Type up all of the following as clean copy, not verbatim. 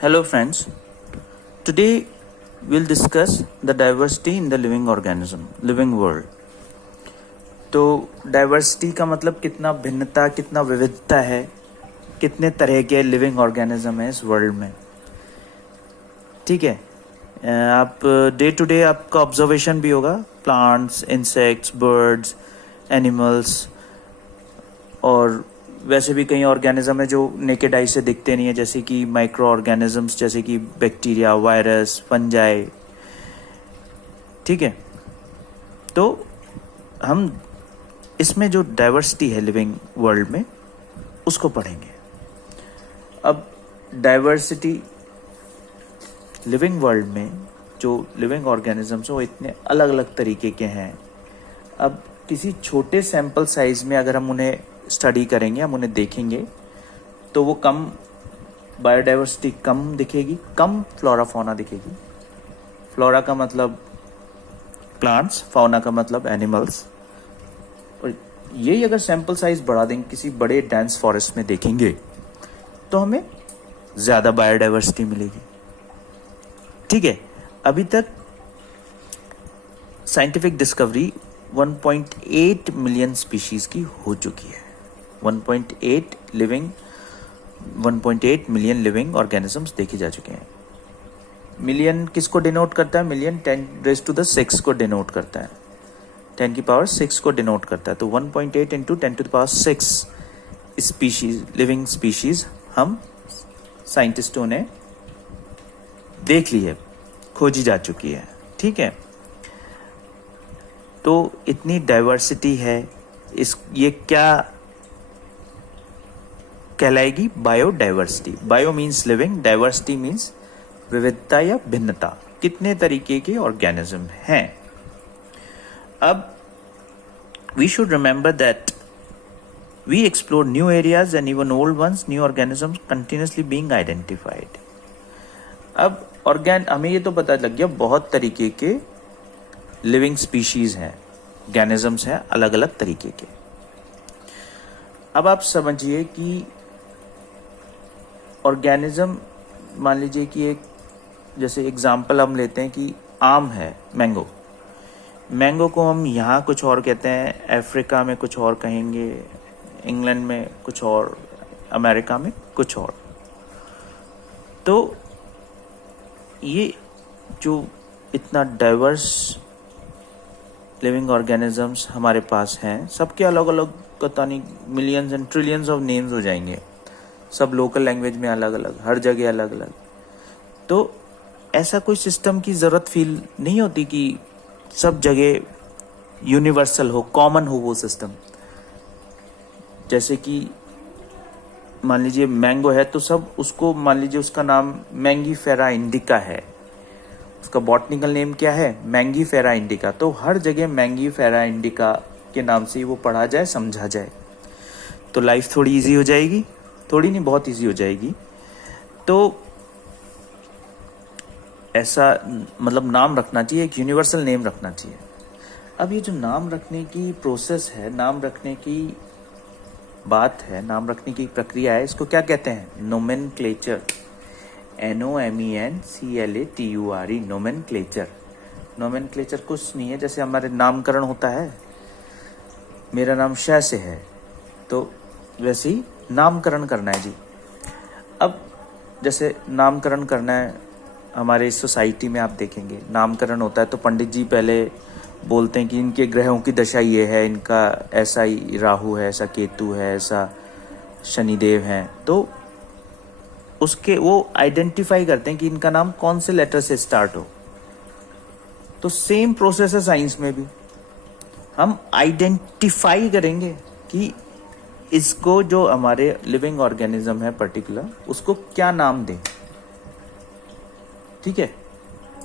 Hello friends, today we'll discuss the diversity in the living organism, living world. तो diversity का मतलब कितना भिन्नता, कितना विविधता है, कितने तरह के लिविंग ऑर्गेनिज्म है इस वर्ल्ड में. ठीक है, आप डे टू डे आपका ऑब्जर्वेशन भी होगा प्लांट्स, इंसेक्ट्स, बर्ड्स, एनिमल्स और वैसे भी कई ऑर्गेनिज्म है जो नेकेड आई से दिखते नहीं है, जैसे कि माइक्रो ऑर्गेनिजम्स, जैसे कि बैक्टीरिया, वायरस, फंजाई. ठीक है, तो हम इसमें जो डाइवर्सिटी है लिविंग वर्ल्ड में उसको पढ़ेंगे. अब डाइवर्सिटी लिविंग वर्ल्ड में जो लिविंग ऑर्गेनिजम्स हैं वो इतने अलग अलग तरीके के हैं. अब किसी छोटे सैंपल साइज में अगर हम उन्हें स्टडी करेंगे, हम उन्हें देखेंगे, तो वो कम बायोडाइवर्सिटी कम दिखेगी, कम फ्लोरा फौना दिखेगी. फ्लोरा का मतलब प्लांट्स, फौना का मतलब एनिमल्स. और यही अगर सैंपल साइज बढ़ा देंगे, किसी बड़े डेंस फॉरेस्ट में देखेंगे, तो हमें ज़्यादा बायोडाइवर्सिटी मिलेगी. ठीक है, अभी तक साइंटिफिक डिस्कवरी 1.8 मिलियन स्पीशीज की हो चुकी है. 1.8 मिलियन लिविंग ऑर्गेनिजम्स देखे जा चुके हैं. मिलियन किसको डिनोट करता है? मिलियन 10⁶ को डिनोट करता है, 10 की पावर 6 को डिनोट करता है. तो 1.8 इंटू 10⁶ स्पीशीज, लिविंग स्पीशीज हम साइंटिस्टों ने देख ली है, खोजी जा चुकी है. ठीक है, तो इतनी डाइवर्सिटी है, ये क्या कहलाएगी? Biodiversity. Bio means living, diversity means विविधता या भिन्नता. कितने तरीके के ऑर्गेनिज्म हैं. अब we should remember that we explore new areas and even old ones, new organisms continuously being identified. अब हमें ये तो पता लग गया बहुत तरीके के लिविंग स्पीशीज हैं, ऑर्गेनिजम्स हैं अलग अलग तरीके के. अब आप समझिए कि ऑर्गेनिज्म, मान लीजिए कि एक, जैसे एग्जांपल हम लेते हैं कि आम है, मैंगो. मैंगो को हम यहाँ कुछ और कहते हैं, अफ्रीका में कुछ और कहेंगे, इंग्लैंड में कुछ और, अमेरिका में कुछ और. तो ये जो इतना डाइवर्स लिविंग ऑर्गेनिजम्स हमारे पास हैं, सबके अलग अलग पता नहीं millions and trillions of names हो जाएंगे. सब लोकल लैंग्वेज में अलग अलग, हर जगह अलग अलग. तो ऐसा कोई सिस्टम की ज़रूरत फील नहीं होती कि सब जगह यूनिवर्सल हो, कॉमन हो वो सिस्टम. जैसे कि मान लीजिए मैंगो है, तो सब उसको, मान लीजिए उसका नाम मैंगीफेरा इंडिका है, उसका बॉटनिकल नेम क्या है? Mangifera indica. तो हर जगह मैंगीफेरा इंडिका के नाम से ही वो पढ़ा जाए, समझा जाए, तो लाइफ थोड़ी इजी हो जाएगी. थोड़ी नहीं, बहुत इजी हो जाएगी. तो ऐसा मतलब नाम रखना चाहिए, एक यूनिवर्सल नेम रखना चाहिए. अब ये जो नाम रखने की प्रोसेस है, नाम रखने की बात है, नाम रखने की प्रक्रिया है, इसको क्या कहते हैं? नोमेनक्लेचर. NOMENCLATURE, nomenclature. नोमेनक्लेचर कुछ नहीं है, जैसे हमारे नामकरण होता है, मेरा नाम शय से है, तो वैसे ही नामकरण करना है जी. अब जैसे नामकरण करना है हमारे सोसाइटी में, आप देखेंगे नामकरण होता है तो पंडित जी पहले बोलते हैं कि इनके ग्रहों की दशा ये है, इनका ऐसा ही राहु है, ऐसा केतु है, ऐसा शनिदेव है. तो उसके वो आइडेंटिफाई करते हैं कि इनका नाम कौन से लेटर से स्टार्ट हो. तो सेम प्रोसेस है साइंस में भी. हम आइडेंटिफाई करेंगे कि इसको, जो हमारे लिविंग ऑर्गेनिज्म है पर्टिकुलर, उसको क्या नाम दें. ठीक है,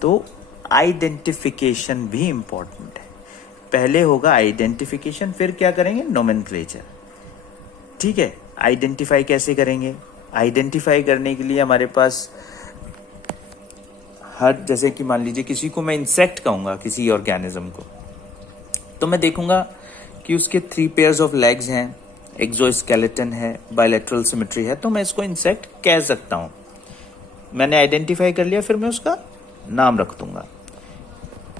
तो आइडेंटिफिकेशन भी इंपॉर्टेंट है. पहले होगा आइडेंटिफिकेशन, फिर क्या करेंगे? नोमेनक्लेचर. ठीक है, आइडेंटिफाई कैसे करेंगे? आइडेंटिफाई करने के लिए हमारे पास जैसे कि मान लीजिए किसी को मैं इंसेक्ट कहूंगा, किसी ऑर्गेनिज्म को, तो मैं देखूंगा कि उसके 3 पेयर्स ऑफ लेग्स हैं, एक्सोस्केलेटन है, बायलैटरल सिमेट्री है, तो मैं इसको इंसेक्ट कह सकता हूँ. मैंने आइडेंटिफाई कर लिया, फिर मैं उसका नाम रख दूंगा,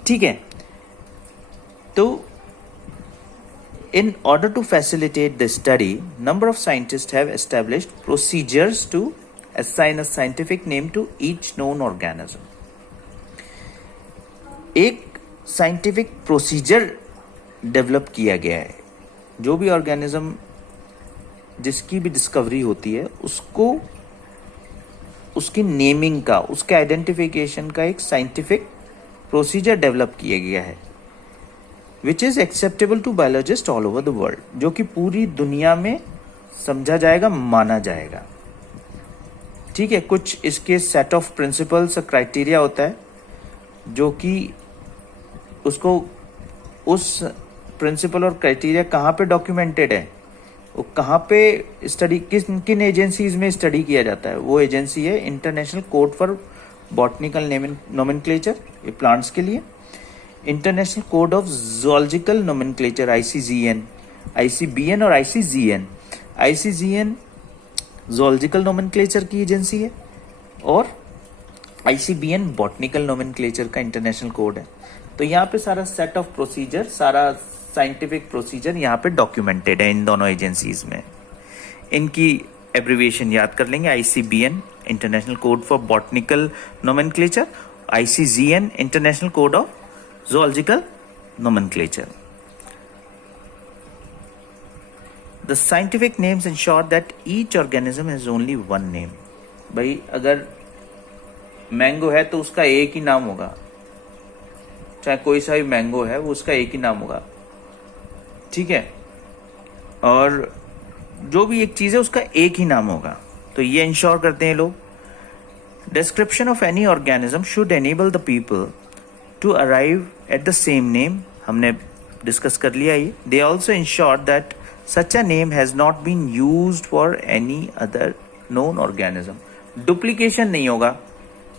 ठीक है। तो in order to facilitate the study, number of scientists have established procedures to assign a scientific name to each known organism. एक साइंटिफिक प्रोसीजर डेवलप किया गया है। जो भी ऑर्गेनिज्म जिसकी भी डिस्कवरी होती है उसको उसकी नेमिंग का, उसके आइडेंटिफिकेशन का एक साइंटिफिक प्रोसीजर डेवलप किया गया है, which is acceptable to biologist all over the world, जो कि पूरी दुनिया में समझा जाएगा, माना जाएगा, ठीक है। कुछ इसके सेट ऑफ प्रिंसिपल्स और क्राइटेरिया होता है जो कि उसको उस प्रिंसिपल और क्राइटेरिया कहाँ पे डॉक्यूमेंटेड है, वो कहाँ पे स्टडी, किन एजेंसीज में स्टडी किया जाता है। वो एजेंसी है international code for botanical nomenclature, ये प्लांट्स के लिए, international code of zoological nomenclature ICGN, ICBN और ICGN। ICGN जूलॉजिकल नोमेनक्लेचर की एजेंसी है और ICBN बॉटनिकल नोमेनक्लेचर का इंटरनेशनल कोड है। तो यहाँ पे सारा सेट ऑफ प्रोसीजर, सारा साइंटिफिक प्रोसीजर यहाँ पे डॉक्यूमेंटेड है इन दोनों एजेंसीज में। इनकी एब्रिविएशन याद कर लेंगे, ICBN international code for botanical nomenclature, ICGN international code of zoological nomenclature. The scientific names ensure that each organism has only one name. भाई अगर मैंगो है तो उसका एक ही नाम होगा, चाहे कोई सा भी मैंगो है वो उसका एक ही नाम होगा, ठीक है। और जो भी एक चीज है उसका एक ही नाम होगा। तो ये इंश्योर करते हैं लोग। Description of any organism should enable the people to arrive at the same name, हमने डिस्कस कर लिया ये। They also ensure that such a name has not been used for any other known organism. Duplication नहीं होगा।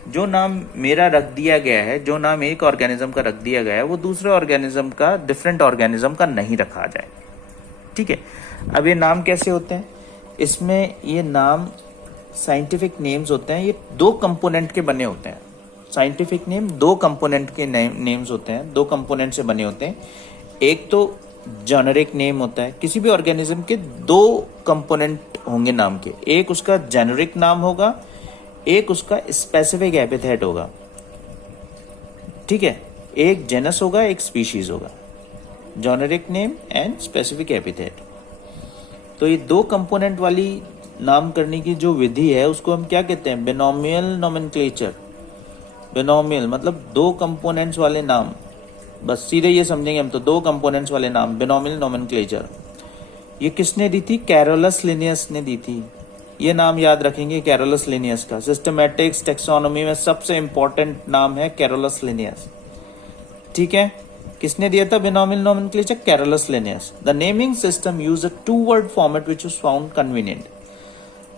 जो नाम मेरा रख दिया गया है, जो नाम एक ऑर्गेनिज्म का रख दिया गया है, वो दूसरे ऑर्गेनिज्म का, डिफरेंट ऑर्गेनिज्म का नहीं रखा जाए, ठीक है। अब ये नाम कैसे होते हैं, इसमें ये नाम साइंटिफिक नेम्स होते हैं, ये दो कंपोनेंट के बने होते हैं। साइंटिफिक नेम दो कंपोनेंट के नेम्स होते हैं, दो कंपोनेंट से बने होते हैं। एक तो जेनेरिक नेम होता है, किसी भी ऑर्गेनिज्म के दो कंपोनेंट होंगे नाम के, एक उसका जेनेरिक नाम होगा, एक उसका स्पेसिफिक एपिथेट होगा, ठीक है। एक जेनस होगा, एक स्पीशीज होगा, generic name and specific epithet. तो ये दो कंपोनेंट वाली नाम करने की जो विधि है उसको हम क्या कहते हैं, बिनोमियल नोमेनक्लेचर। बिनोमियल मतलब दो कंपोनेंट्स वाले नाम, बस सीधे ये समझेंगे हम तो, दो कंपोनेंट्स वाले नाम, बिनोमियल नोमेनक्लेचर। ये किसने दी थी, कैरोलस लिनियस ने दी थी। ये नाम याद रखेंगे कैरोलस लिनियस का। सिस्टमैटिक्स टैक्सोनॉमी में सबसे इंपॉर्टेंट नाम है कैरोलस लिनियस, ठीक है। किसने दिया था binomial nomenclature, Carolus Linnaeus. The naming system use a 2-word format which was found convenient.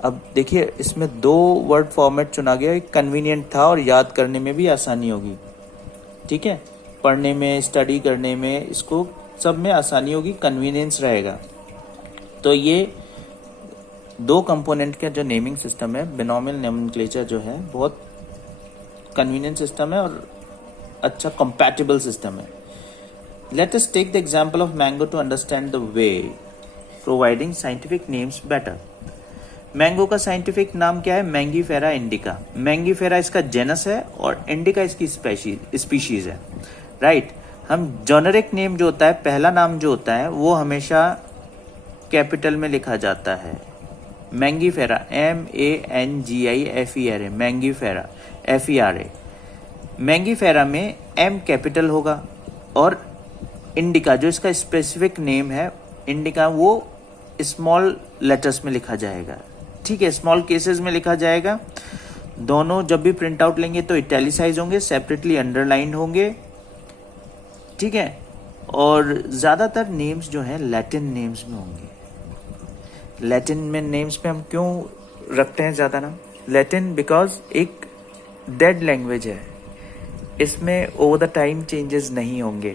अब देखिए इसमें 2-word फॉर्मेट चुना गया, एक कन्वीनियंट था और याद करने में भी आसानी होगी, ठीक है। पढ़ने में, स्टडी करने में, इसको सब में आसानी होगी, कन्वीनियंस रहेगा। तो ये दो कंपोनेंट का जो नेमिंग सिस्टम है, बिनोमियल नोमेनक्लेचर जो है, बहुत कन्वीनियंट सिस्टम है और अच्छा कंपैटिबल सिस्टम है। Let us take the example of mango to understand the way providing scientific names better. Mango का साइंटिफिक नाम क्या है, मैंगीफेरा इंडिका। मैंगीफेरा इसका जेनस है और इंडिका इसकी स्पीशीज है, राइट। हम जेनेरिक नेम जो होता है, पहला नाम जो होता है, वो हमेशा कैपिटल में लिखा जाता है। Mangifera MANGIFERA, Mangifera FERA। Mangifera में M कैपिटल होगा और इंडिका जो इसका स्पेसिफिक नेम है, इंडिका, वो स्मॉल लेटर्स में लिखा जाएगा, ठीक है, स्मॉल केसेस में लिखा जाएगा। दोनों जब भी प्रिंट आउट लेंगे तो इटैलिसाइज होंगे, सेपरेटली अंडरलाइन होंगे, ठीक है। और ज्यादातर नेम्स जो हैं लैटिन नेम्स में होंगे। लैटिन में नेम्स पे हम क्यों रखते हैं ज्यादा नाम, लैटिन बिकॉज एक डेड लैंग्वेज है, इसमें ओवर द टाइम चेंजेस नहीं होंगे,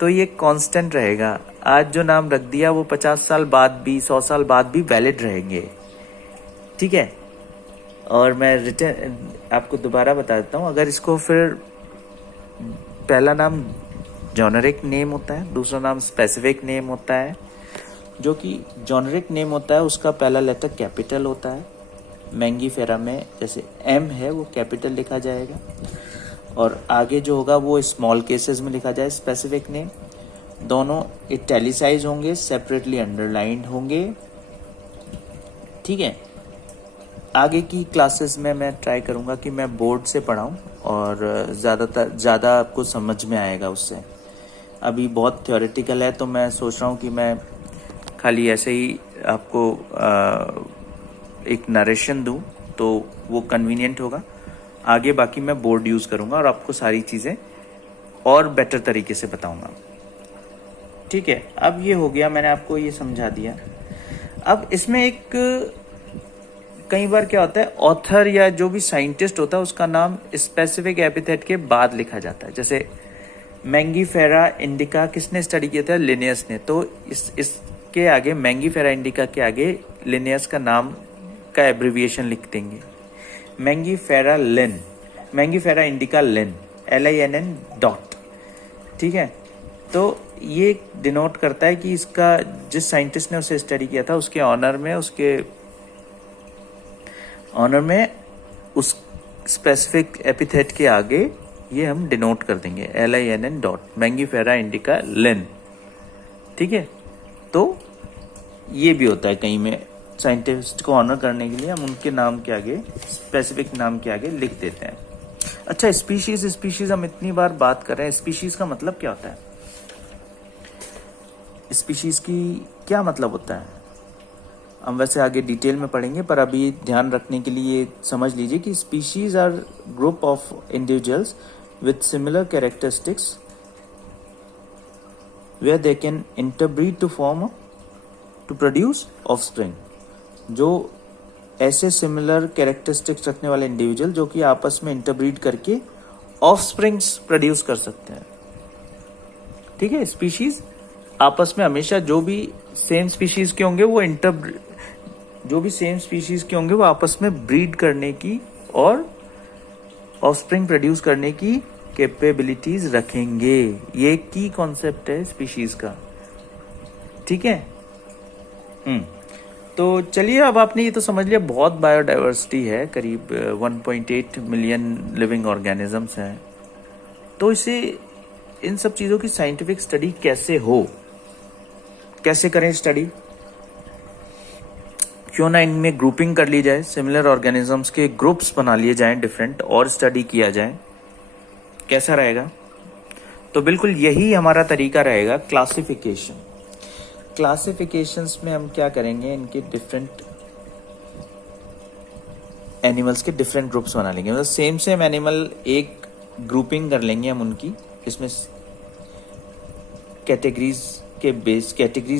तो ये कांस्टेंट रहेगा। आज जो नाम रख दिया वो 50 साल बाद भी, 100 साल बाद भी वैलिड रहेंगे, ठीक है। और मैं रिटर्न आपको दोबारा बता देता हूँ। अगर इसको फिर पहला नाम जॉनरिक नेम होता है, दूसरा नाम स्पेसिफिक नेम होता है। जो कि जॉनरिक नेम होता है उसका पहला लेटर कैपिटल होता है। मैंगीफेरा में जैसे एम है वो कैपिटल लिखा जाएगा, और आगे जो होगा वो स्मॉल केसेस में लिखा जाए। स्पेसिफिक नेम दोनों इटैलिसाइज होंगे, सेपरेटली अंडरलाइंड होंगे। ठीक है, आगे की क्लासेस में मैं ट्राई करूंगा कि मैं बोर्ड से पढ़ाऊं और ज़्यादा आपको समझ में आएगा उससे। अभी बहुत थ्योरेटिकल है, तो मैं सोच रहा हूं कि मैं खाली ऐसे ही आपको एक नरेशन दूं तो वो कन्वीनियंट होगा। आगे बाकी मैं बोर्ड यूज़ करूंगा और आपको सारी चीज़ें और बेटर तरीके से बताऊंगा। ठीक है, अब ये हो गया, मैंने आपको ये समझा दिया। अब इसमें एक कई बार क्या होता है, ऑथर या जो भी साइंटिस्ट होता है उसका नाम स्पेसिफिक एपिथेट के बाद लिखा जाता है। जैसे मैंगीफेरा इंडिका किसने स्टडी किया था? लिनियस ने। तो इसके आगे मैंगीफेरा इंडिका के आगे लिनियस का नाम का एब्रिविएशन लिख देंगे, Mangifera Linn, Mangifera indica Linn, LINN dot. ठीक है, तो ये डिनोट करता है कि इसका जिस साइंटिस्ट ने उसे स्टडी किया था उसके ऑनर में उस स्पेसिफिक एपिथेट के आगे ये हम डिनोट कर देंगे LINN डॉट, मैंगीफेरा इंडिका लिन। ठीक है, तो ये भी होता है कहीं में साइंटिस्ट को ऑनर करने के लिए हम उनके नाम के आगे, स्पेसिफिक नाम के आगे लिख देते हैं। अच्छा, स्पीशीज हम इतनी बार बात कर रहे हैं, स्पीशीज का मतलब क्या होता है? स्पीशीज की क्या मतलब होता है हम वैसे आगे डिटेल में पढ़ेंगे, पर अभी ध्यान रखने के लिए समझ लीजिए कि species are group of individuals with similar characteristics where they can interbreed to produce offspring. जो ऐसे सिमिलर कैरेक्टरिस्टिक्स रखने वाले इंडिविजुअल जो कि आपस में इंटरब्रीड करके ऑफस्प्रिंग्स प्रोड्यूस कर सकते हैं। ठीक है, स्पीशीज आपस में हमेशा जो भी सेम स्पीशीज के होंगे वो आपस में ब्रीड करने की और ऑफस्प्रिंग प्रोड्यूस करने की कैपेबिलिटीज रखेंगे। ये की कॉन्सेप्ट है स्पीशीज का। ठीक है, तो चलिए, अब आपने ये तो समझ लिया बहुत बायोडाइवर्सिटी है, करीब 1.8 मिलियन लिविंग ऑर्गेनिजम्स हैं। तो इसे इन सब चीजों की साइंटिफिक स्टडी कैसे करें स्टडी? क्यों ना इनमें ग्रुपिंग कर ली जाए, सिमिलर ऑर्गेनिजम्स के ग्रुप्स बना लिए जाएं डिफरेंट, और स्टडी किया जाए। कैसा रहेगा? तो बिल्कुल यही हमारा तरीका रहेगा, क्लासिफिकेशंस में हम क्या करेंगे, इनके डिफरेंट एनिमल्स के डिफरेंट ग्रुप्स बना लेंगे। मतलब सेम एनिमल एक ग्रुपिंग कर लेंगे हम उनकी, इसमें कैटेगरीज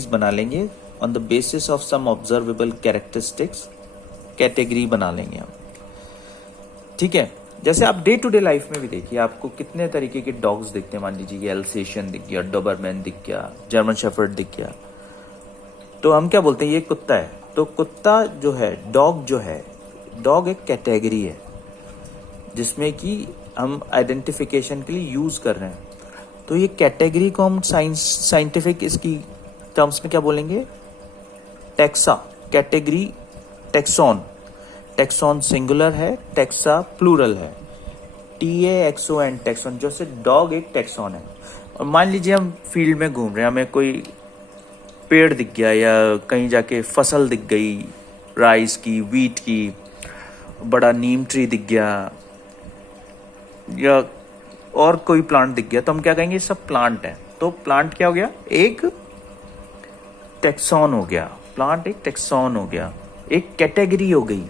बना लेंगे on the basis of some observable characteristics, category बना लेंगे हम। ठीक है, जैसे आप डे टू डे लाइफ में भी देखिए, आपको कितने तरीके के डॉग्स दिखते हैं। मान लीजिए एल्सेशियन दिख गया, डोबरमैन दिख गया, जर्मन शेफर्ड दिख गया, तो हम क्या बोलते हैं, ये कुत्ता है। तो कुत्ता जो है, डॉग एक कैटेगरी है जिसमें कि हम आइडेंटिफिकेशन के लिए यूज कर रहे हैं। तो ये कैटेगरी को हम साइंटिफिक इसकी टर्म्स में क्या बोलेंगे? टैक्सा, कैटेगरी, टेक्सॉन सिंगुलर है, टैक्सा प्लूरल है, TAXON टैक्सॉन। जैसे डॉग एक टैक्सॉन है। और मान लीजिए हम फील्ड में घूम रहे हैं, हमें कोई पेड़ दिख गया या कहीं जाके फसल दिख गई, राइस की, वीट की, बड़ा नीम ट्री दिख गया या और कोई प्लांट दिख गया, तो हम क्या कहेंगे? सब प्लांट है। तो प्लांट क्या हो गया? एक टैक्सॉन हो गया। प्लांट एक टैक्सॉन हो गया, एक कैटेगरी हो गई।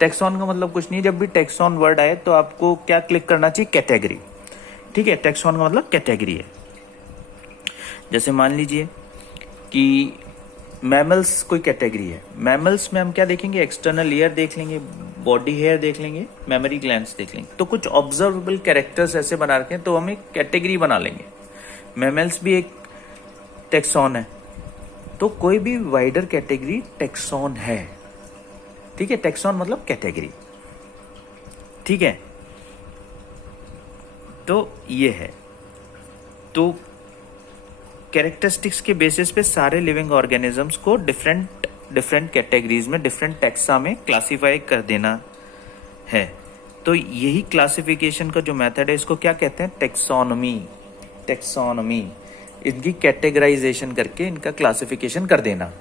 टैक्सॉन का मतलब कुछ नहीं, जब भी टैक्सॉन वर्ड आए तो आपको क्या क्लिक करना चाहिए? कैटेगरी। ठीक है, टैक्सॉन का मतलब कैटेगरी है। जैसे मान लीजिए कि मैमल्स कोई कैटेगरी है। मैमल्स में हम क्या देखेंगे? एक्सटर्नल ईयर देख लेंगे, बॉडी हेयर देख लेंगे, मेमोरी ग्लैंड्स देख लेंगे। तो कुछ ऑब्जर्वेबल कैरेक्टर्स ऐसे बना रखे हैं, तो हम एक कैटेगरी बना लेंगे। मैमल्स भी एक टैक्सॉन है, तो कोई भी वाइडर कैटेगरी टैक्सॉन है। ठीक है, टैक्सॉन मतलब कैटेगरी। ठीक है, तो ये है। तो कैरेक्टरिस्टिक्स के बेसिस पे सारे लिविंग ऑर्गेनिजम्स को डिफरेंट कैटेगरीज में, डिफरेंट टैक्सा में क्लासिफाई कर देना है। तो यही क्लासिफिकेशन का जो मेथड है, इसको क्या कहते हैं? टेक्सोनॉमी। इनकी कैटेगराइजेशन करके इनका क्लासिफिकेशन कर देना।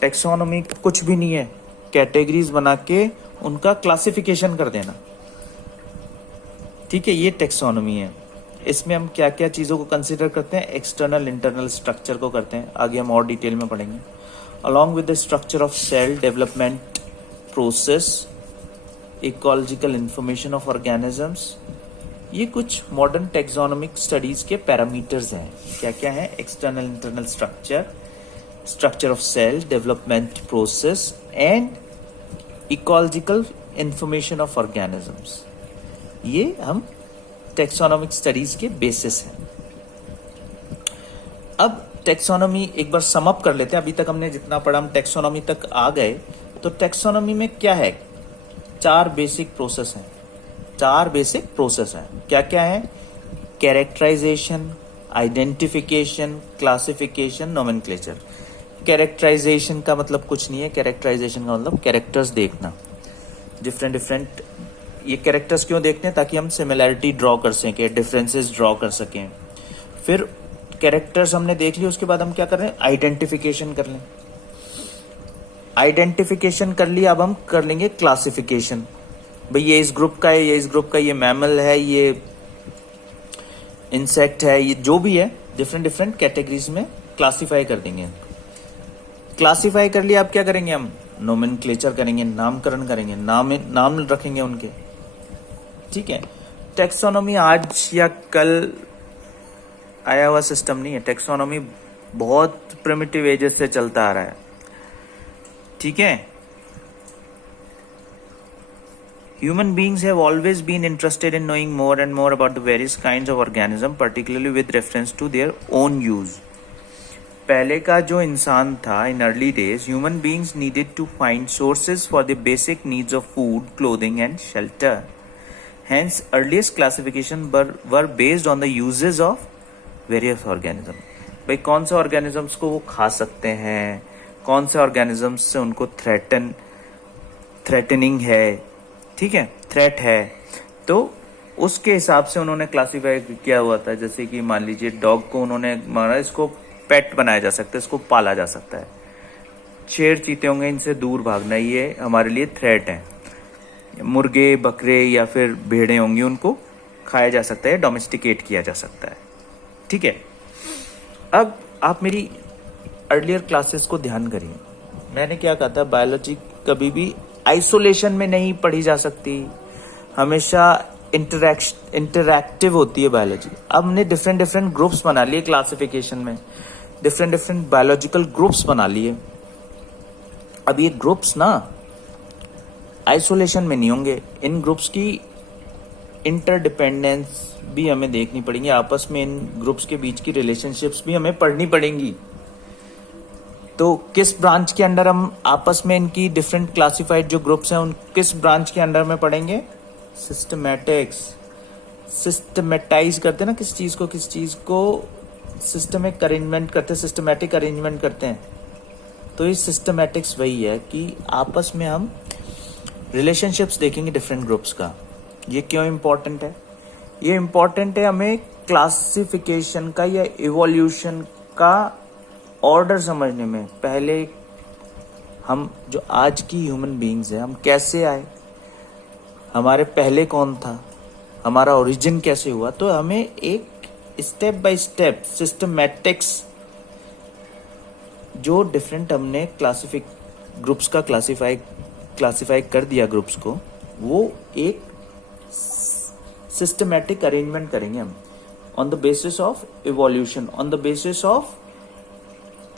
टेक्सोनॉमी कुछ भी नहीं है, कैटेगरीज बना के उनका क्लासिफिकेशन कर देना। ठीक है, ये टेक्सोनॉमी है। इसमें हम क्या क्या चीज़ों को कंसिडर करते हैं? एक्सटर्नल इंटरनल स्ट्रक्चर को करते हैं, आगे हम और डिटेल में पढ़ेंगे। Along with the structure of cell development process, ecological information of organisms, ये कुछ मॉडर्न टेक्सोनोमिक स्टडीज के पैरामीटर्स हैं। क्या क्या है? External internal structure of cell development process and ecological information of organisms. ये हम टेक्सोनोमिक स्टडीज के बेसिस हैं। अब टेक्सोनोमी एक बार सम अप कर लेते हैं। अभी तक हमने जितना पढ़ा, हम टेक्सोनोमी तक आ गए। तो टेक्सोनोमी में क्या है? चार बेसिक प्रोसेस हैं। क्या क्या है? Characterisation, identification, classification, nomenclature. Characterisation का मतलब कुछ नहीं है, कैरेक्टराइजेशन का मतलब कैरेक्टर्स देखना, डिफरेंट। ये कैरेक्टर्स क्यों देखते हैं? ताकि हम सिमिलैरिटी ड्रॉ कर सकें, डिफरेंसेस ड्रॉ कर सकें। फिर कैरेक्टर्स हमने देख लिए, उसके बाद हम क्या कर रहे हैं? आइडेंटिफिकेशन कर लें। आइडेंटिफिकेशन कर लिया, अब हम कर लेंगे क्लासिफिकेशन। भाई ये इस ग्रुप का है, ये इस ग्रुप का, ये मैमल है, ये इंसेक्ट है, ये जो भी है, डिफरेंट कैटेगरीज में क्लासिफाई कर देंगे। क्लासिफाई कर लिया, अब क्या करेंगे? हम नोमेनक्लेचर करेंगे, नामकरण करेंगे, नाम रखेंगे उनके। ठीक है, टेक्सोनोमी आज या कल आया हुआ सिस्टम नहीं है। टेक्सोनोमी बहुत प्रिमिटिव एजेस से चलता आ रहा है। ठीक है, human beings have always been interested in knowing more and more about the various kinds of organism, particularly with reference to their own use. पहले का जो इंसान था, in early days, human beings needed to find sources for the basic needs of food, clothing and shelter. Hence, earliest classification were based on the uses of various organism. भाई कौन से organisms को वो खा सकते हैं, कौन से organisms से उनको थ्रेटनिंग है, ठीक है, थ्रेट है, तो उसके हिसाब से उन्होंने क्लासिफाई किया हुआ था। जैसे कि मान लीजिए डॉग को उन्होंने माना, इसको पेट बनाया जा सकता है, इसको पाला जा सकता है। शेर चीते होंगे, इनसे दूर भागना, ये हमारे लिए थ्रेट है। मुर्गे बकरे या फिर भेड़ें होंगी, उनको खाया जा सकता है, डोमेस्टिकेट किया जा सकता है। ठीक है, अब आप मेरी अर्लियर क्लासेस को ध्यान करिए। मैंने क्या कहा था? बायोलॉजी कभी भी आइसोलेशन में नहीं पढ़ी जा सकती, हमेशा इंटरैक्टिव होती है बायोलॉजी। अब हमने डिफरेंट ग्रुप्स बना लिए क्लासिफिकेशन में, डिफरेंट बायोलॉजिकल ग्रुप्स बना लिए। अब ये ग्रुप्स ना आइसोलेशन में नहीं होंगे, इन ग्रुप्स की इंटरडिपेंडेंस भी हमें देखनी पड़ेगी, आपस में इन ग्रुप्स के बीच की रिलेशनशिप्स भी हमें पढ़नी पड़ेंगी। तो किस ब्रांच के अंडर हम आपस में इनकी डिफरेंट क्लासिफाइड जो ग्रुप्स हैं, उन किस ब्रांच के अंडर में पढ़ेंगे? सिस्टमैटिक्स। सिस्टमेटाइज करते हैं ना, किस चीज को सिस्टमिक अरेंजमेंट करते हैं, सिस्टमैटिक अरेंजमेंट करते हैं। तो ये सिस्टमैटिक्स वही है कि आपस में हम रिलेशनशिप्स देखेंगे डिफरेंट ग्रुप्स का। ये क्यों इम्पोर्टेंट है? ये इम्पोर्टेंट है हमें क्लासिफिकेशन का या इवोल्यूशन का ऑर्डर समझने में। पहले हम जो आज की ह्यूमन बीइंग्स हैं, हम कैसे आए, हमारे पहले कौन था, हमारा ओरिजिन कैसे हुआ, तो हमें एक स्टेप बाय स्टेप सिस्टमैटिक्स जो डिफरेंट हमने ग्रुप्स का क्लासिफाई कर दिया ग्रुप्स को, वो एक सिस्टमैटिक अरेंजमेंट करेंगे हम on the basis of evolution, on the basis of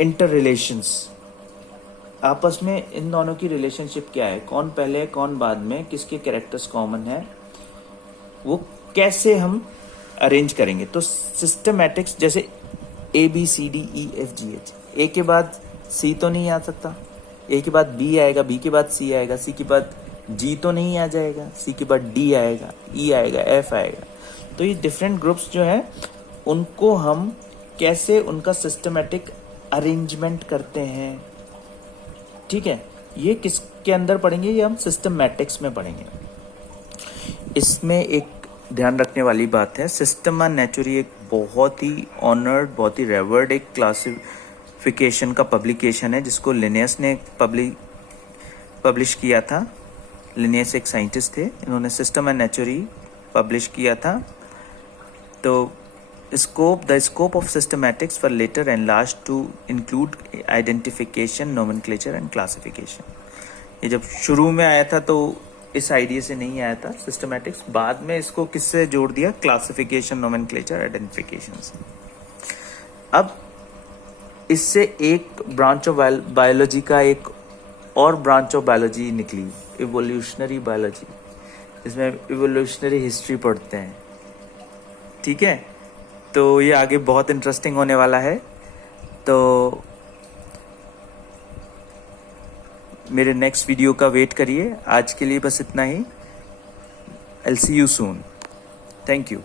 inter relations. आपस में इन दोनों की रिलेशनशिप क्या है, कौन पहले है कौन बाद में, किसके कैरेक्टर्स कॉमन है, वो कैसे हम अरेंज करेंगे। तो सिस्टमैटिक्स जैसे ABCDEFGH, ए के बाद सी तो नहीं आ सकता, ए के बाद बी आएगा, बी के बाद सी आएगा, सी के बाद जी तो नहीं आ जाएगा, सी के बाद डी आएगा, ई आएगा, एफ आएगा। तो ये डिफरेंट ग्रुप्स जो हैं उनको हम कैसे उनका सिस्टमेटिक अरेंजमेंट करते हैं, ठीक है, ये किसके अंदर पढ़ेंगे, ये हम सिस्टमैटिक्स में पढ़ेंगे। इसमें एक ध्यान रखने वाली बात है, सिस्टमा नेचुरी एक बहुत ही ऑनर्ड, बहुत ही रेवर्ड एक क्लासिफिकेशन का पब्लिकेशन है जिसको लिनियस ने पब्लिश किया था। लिनियस एक साइंटिस्ट थे, इन्होंने सिस्टमा नेचुरी पब्लिश किया था। तो the scope of systematics were later enlarged to include identification, nomenclature and classification। ये जब शुरू में आया था तो इस आइडिया से नहीं आया था सिस्टमैटिक्स, बाद में इसको किससे जोड़ दिया, क्लासिफिकेशन, नोमेनक्लेचर, आइडेंटिफिकेशन से। अब इससे एक ब्रांच ऑफ बायोलॉजी का एक और ब्रांच ऑफ बायोलॉजी निकली, इवोल्यूशनरी बायोलॉजी। इसमें इवोल्यूशनरी हिस्ट्री पढ़ते हैं, ठीक है। तो ये आगे बहुत इंटरेस्टिंग होने वाला है। तो मेरे नेक्स्ट वीडियो का वेट करिए। आज के लिए बस इतना ही। I'll see you soon. Thank you.